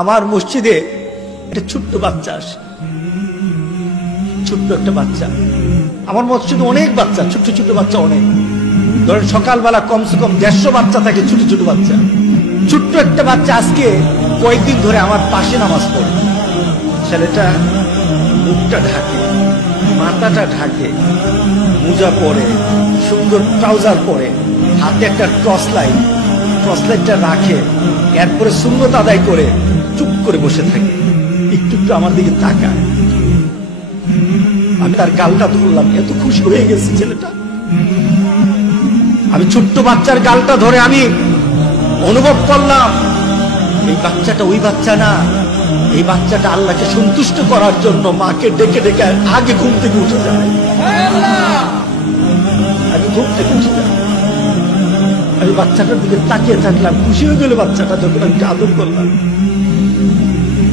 আমার মসজিদে একটা ছোট্ট বাচ্চা আসে, ছোট্ট একটা বাচ্চা। আমার মসজিদে অনেক বাচ্চা, ছোট্ট ছোট্ট বাচ্চা অনেক। ধরেন সকালবেলা কমসে কম 150 বাচ্চা থাকে, ছোট ছোট বাচ্চা। ছোট্ট একটা বাচ্চা আজকে কয়েকদিন ধরে আমার পাশে নামাজ পড়ে। ছেলেটা মুখটা ঢাকে, মাথাটা ঢাকে, মোজা পরে, সুন্দর ট্রাউজার পরে, হাতে একটা টর্চ লাইটটা রাখে, এরপরে সুন্নত আদায় করে চুপ করে বসে থাকে, একটু একটু আমার দিকে তাকায়। আমি তার গালটা ধরলাম, এত খুশি হয়ে গেছে ছেলেটা। আমি ছোট্ট বাচ্চার গালটা ধরে আমি অনুভব করলাম এই বাচ্চাটা ওই বাচ্চা না, এই বাচ্চাটা আল্লাহকে সন্তুষ্ট করার জন্য মাকে ডেকে ডেকে আগে ঘুম থেকে উঠে যায়। আমি ঘুম থেকে উঠে যাই, আমি বাচ্চাটার দিকে তাকিয়ে থাকলাম, খুশি হয়ে গেল বাচ্চাটা যখন আমি আদর করলাম।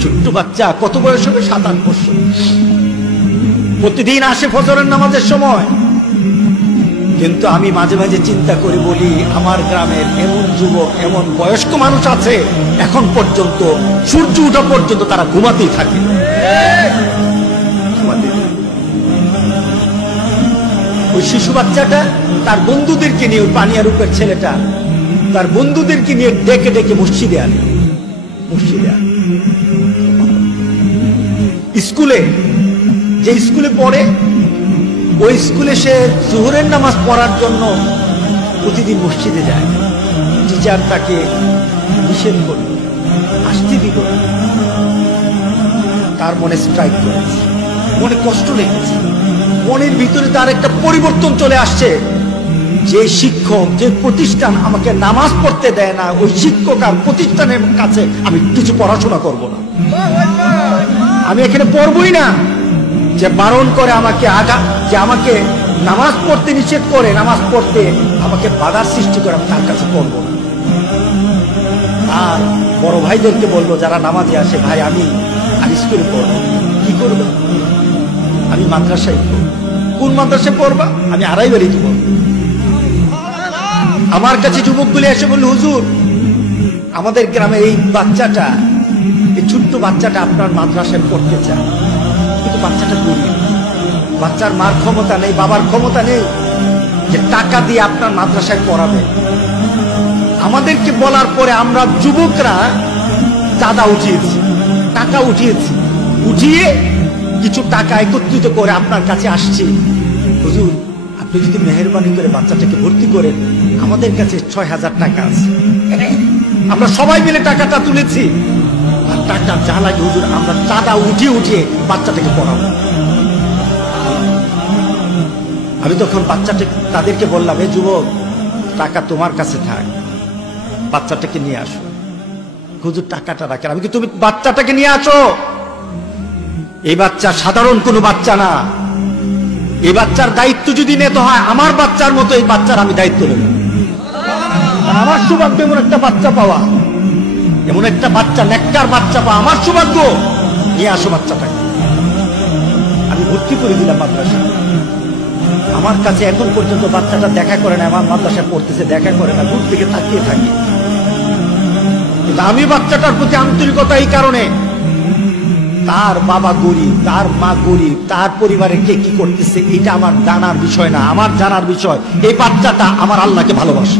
ছোট্ট বাচ্চা, কত বয়স হবে? 7-8 বছর। প্রতিদিন আসে ফজরের নামাজের সময়। কিন্তু আমি মাঝে মাঝে চিন্তা করে বলি, আমার গ্রামের এমন যুবক, এমন বয়স্ক মানুষ আছে এখন পর্যন্ত সূর্য ওঠা পর্যন্ত তারা ঘুমাতেই থাকে। ওই শিশু বাচ্চাটা তার বন্ধুদেরকে নিয়ে, ওই পানিয়া রূপের ছেলেটা তার বন্ধুদেরকে নিয়ে ডেকে ডেকে মসজিদে আনে। স্কুলে, যে স্কুলে পড়ে, ওই স্কুলে সে জোহরের নামাজ পড়ার জন্য প্রতিদিন মসজিদে যায়। টিচার তাকে নিষেধ করল, আসতে দিল। তার মনে স্ট্রাইক করেছে, মনে কষ্ট লেগেছে, মনের ভিতরে তার একটা পরিবর্তন চলে আসছে। যে শিক্ষক, যে প্রতিষ্ঠান আমাকে নামাজ পড়তে দেয় না, ওই শিক্ষক আর প্রতিষ্ঠানের কাছে আমি কিছু পড়াশোনা করব না, আমি এখানে পড়বই না। যে বারণ করে আমাকে যে আমাকে নামাজ পড়তে নিষেধ করে, নামাজ পড়তে আমাকে বাধার সৃষ্টি করে, আমি তার কাছে পড়বো না। আর বড় ভাইদেরকে বলবো যারা নামাজে আসে, ভাই আমি আর স্কুলে পড়বো। কি করবো? আমি মাদ্রাসায় পড়বো। কোন মাদ্রাসায় পড়বা? আমি আড়াইবাড়িতে পড়বো। আমার কাছে যুবকগুলি এসে বলল, হুজুর আমাদের গ্রামের এই বাচ্চাটা, এই ছোট্ট বাচ্চাটা আপনার মাদ্রাসায় পড়তে চায়, কিন্তু বাচ্চাটা গরিব, বাচ্চার মার ক্ষমতা নেই, বাবার ক্ষমতা নেই যে টাকা দিয়ে আপনার মাদ্রাসায় পড়াবে। আমাদেরকে বলার পরে আমরা যুবকরা চাঁদা উঠিয়েছি, টাকা উঠিয়ে কিছু টাকা একত্রিত করে আপনার কাছে আসছি। হুজুর আপনি যদি মেহেরবানি করে বাচ্চাটাকে ভর্তি করেন, আমাদের কাছে 6000 টাকা আছে, আমরা সবাই মিলে টাকাটা তুলেছি, আর টাকা যা লাগে হুজুর আমরা চাঁদা উঠিয়ে বাচ্চাটাকে পড়াবো। আমি তখন তাদেরকে বললাম, এ যুবক, টাকা তোমার কাছে থাক, বাচ্চাটাকে নিয়ে আসো। হুজুর টাকাটা রাখেন। আমি কি, তুমি বাচ্চাটাকে নিয়ে আসো। এই বাচ্চা সাধারণ কোনো বাচ্চা না, এই বাচ্চার দায়িত্ব যদি নিতে হয় আমার বাচ্চার মতো এই বাচ্চার আমি দায়িত্ব নেব। আমার সৌভাগ্য এমন একটা বাচ্চা পাওয়া, এমন একটা বাচ্চা, নেককার বাচ্চা পাওয়া আমার সৌভাগ্য। নিয়ে আসো বাচ্চাটাকে। আমি ভর্তি করে দিলাম মাদ্রাসায়। আমার কাছে এখন পর্যন্ত বাচ্চাটা দেখা করে না, আমার মাদ্রাসায় পড়তেছে দেখা করে না, দূর থেকে তাকিয়ে থাকি। কিন্তু আমি বাচ্চাটার প্রতি আন্তরিকতা এই কারণে, তার বাবা গরিব, তার মা গরিব, তার পরিবারে কে কি করতেছে এটা আমার জানার বিষয় না, আমার জানার বিষয় এই বাচ্চাটা আমার আল্লাহকে ভালোবাসে।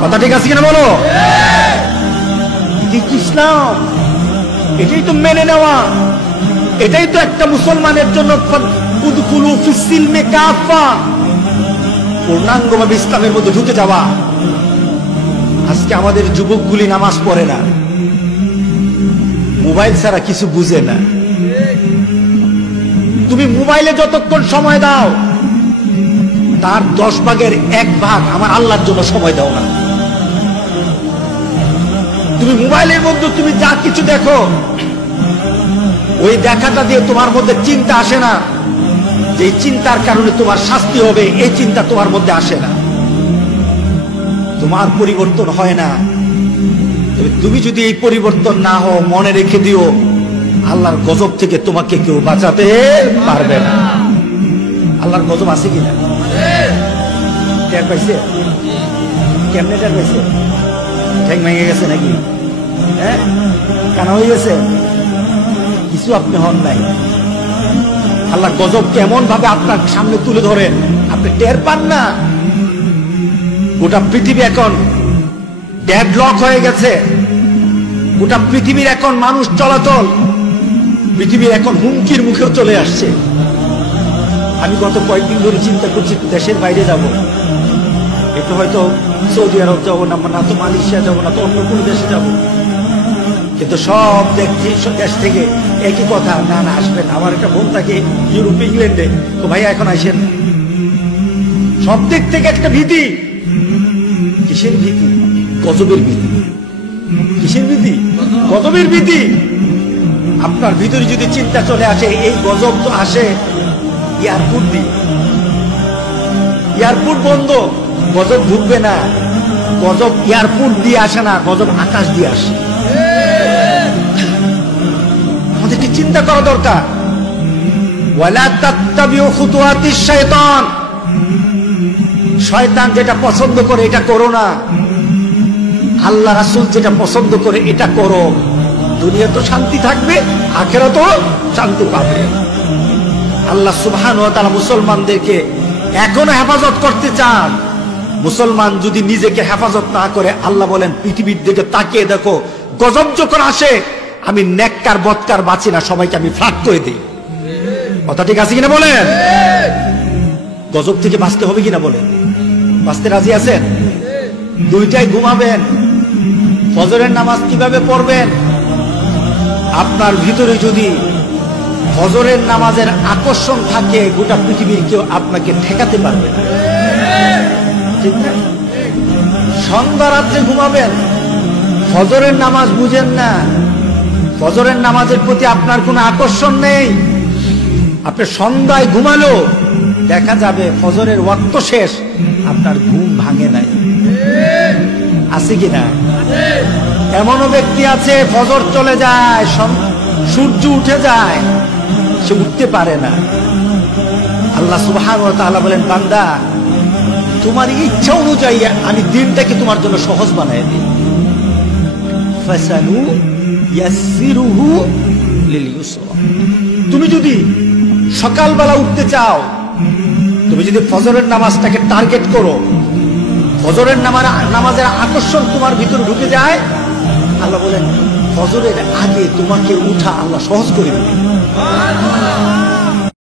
কথা ঠিক আছে কিনা বলো? ইসলাম, এটাই তো মেনে নেওয়া, এটাই তো একটা মুসলমানের জন্য পূর্ণাঙ্গভাবে ইসলামের মধ্যে ঢুকে যাওয়া। আজকে আমাদের যুবকগুলি নামাজ পড়ে না, মোবাইল ছাড়া কিছু বুঝে না। তুমি মোবাইলে যতক্ষণ সময় দাও তার 10 ভাগের 1 ভাগ আমার আল্লাহর জন্য সময় দাও না। তুমি মোবাইলের মধ্যে তুমি যা কিছু দেখো, ওই দেখাটা দিয়ে তোমার মধ্যে চিন্তা আসে না, যে চিন্তার কারণে তোমার শাস্তি হবে, এই চিন্তা তোমার মধ্যে আসে না, তোমার পরিবর্তন হয় না। তুমি যদি এই পরিবর্তন না হও, মনে রেখে দিও আল্লাহর গজব থেকে তোমাকে কেউ বাঁচাতে পারবে না। আল্লাহর গজব আছে কিনা টের পাইছে? কেমনে টের পাইছে? ঠ্যাং ভেঙে গেছে নাকি? হ্যাঁ, কানা হয়ে গেছে, কিছু আপনি হন নাই। আল্লাহ গজব কেমন ভাবে আপনার সামনে তুলে ধরেন, আপনি টের পান না। গোটা পৃথিবী এখন ডেডলক হয়ে গেছে, গোটা পৃথিবীর এখন মানুষ চলাচল, পৃথিবীর এখন হুমকির মুখেও চলে আসছে। আমি গত কয়েকদিন ধরে চিন্তা করছি দেশের বাইরে যাব, একটু হয়তো সৌদি আরব যাবো না, না তো মালয়েশিয়া যাবো, না তো অন্য কোনো দেশে যাব, কিন্তু সব দেশ থেকে একই কথা, না না আসবেন। আমার একটা বোন থাকে ইউরোপ, ইংল্যান্ডে, তো ভাইয়া এখন আসেন। সব দিক থেকে একটা ভীতি। কিসের ভীতি? গজবের ভীতি। কিসের ভীতি? গজবের ভীতি। আপনার ভিতরে যদি চিন্তা চলে আসে, এই গজব তো আসে এয়ারপোর্ট দিয়ে, এয়ারপোর্ট বন্ধ, গজব ঢুকবে না। গজব এয়ারপোর্ট দিয়ে আসে না, গজব আকাশ দিয়ে আসে। আমাদেরকে চিন্তা করা দরকার। ওয়ালা তাত্তাবিউ খুতুওয়াতিশ শায়তান, শয়তান যেটা পছন্দ করে এটা করো না, আল্লাহ রাসূল যেটা পছন্দ করে এটা করো। দুনিয়া তো শান্তি থাকবে, আখিরাতেও শান্তি পাবে। আল্লাহ সুবহানাহু ওয়া তাআলা মুসলমানদেরকে এখনো হেফাজত করতে চান। মুসলমান যদি নিজেকে হেফাজত না করে, আল্লাহ বলেন পৃথিবীর দিকে তাকিয়ে দেখো, গজব যখন আসে আমি নেককার বদকার বাঁচি না, সবাইকে আমি ফ্লাট করে দিই। কথা ঠিক আছে কিনা বলেন? গজব থেকে বাঁচতে হবে কিনা বলেন? বাঁচতে রাজি আছেন? দুইটাই ঘুমাবেন। ফজরের নামাজ কিভাবে পড়বেন? আপনার ভিতরে যদি ফজরের নামাজের আকর্ষণ থাকে, গোটা পৃথিবীর কেউ আপনাকে ঠেকাতে পারবে না, ঠিক না? সন্ধ্যা রাত্রে ঘুমাবেন, ফজরের নামাজ বুঝেন না, ফজরের নামাজের প্রতি আপনার কোনো আকর্ষণ নেই, আপনি সন্ধ্যায় ঘুমালো, দেখা যাবে ফজরের ওয়াক্ত শেষ, আপনার ঘুম ভাঙে নাই। আছে কিনা? এমনও ব্যক্তি আছে ফজর চলে যায়, সূর্য উঠে যায়, সে উঠতে পারে না। আল্লাহ সুবহানাহু ওয়া তাআলা বলেন, বান্দা তোমার ইচ্ছা অনুযায়ী আমি দিনটাকে তোমার জন্য সহজ বানায় দিই। ফাসানু ইয়াসসিরুহু লিল ইউসরা। তুমি যদি সকালবেলা উঠতে চাও, তুমি যদি ফজরের নামাজটাকে টার্গেট করো, ফজরের নামাজের আকর্ষণ তোমার ভিতরে ঢুকে যায়, আল্লাহ বলেন ফজরের আগে তোমাকে উঠা আল্লাহ সহজ করে দেবে।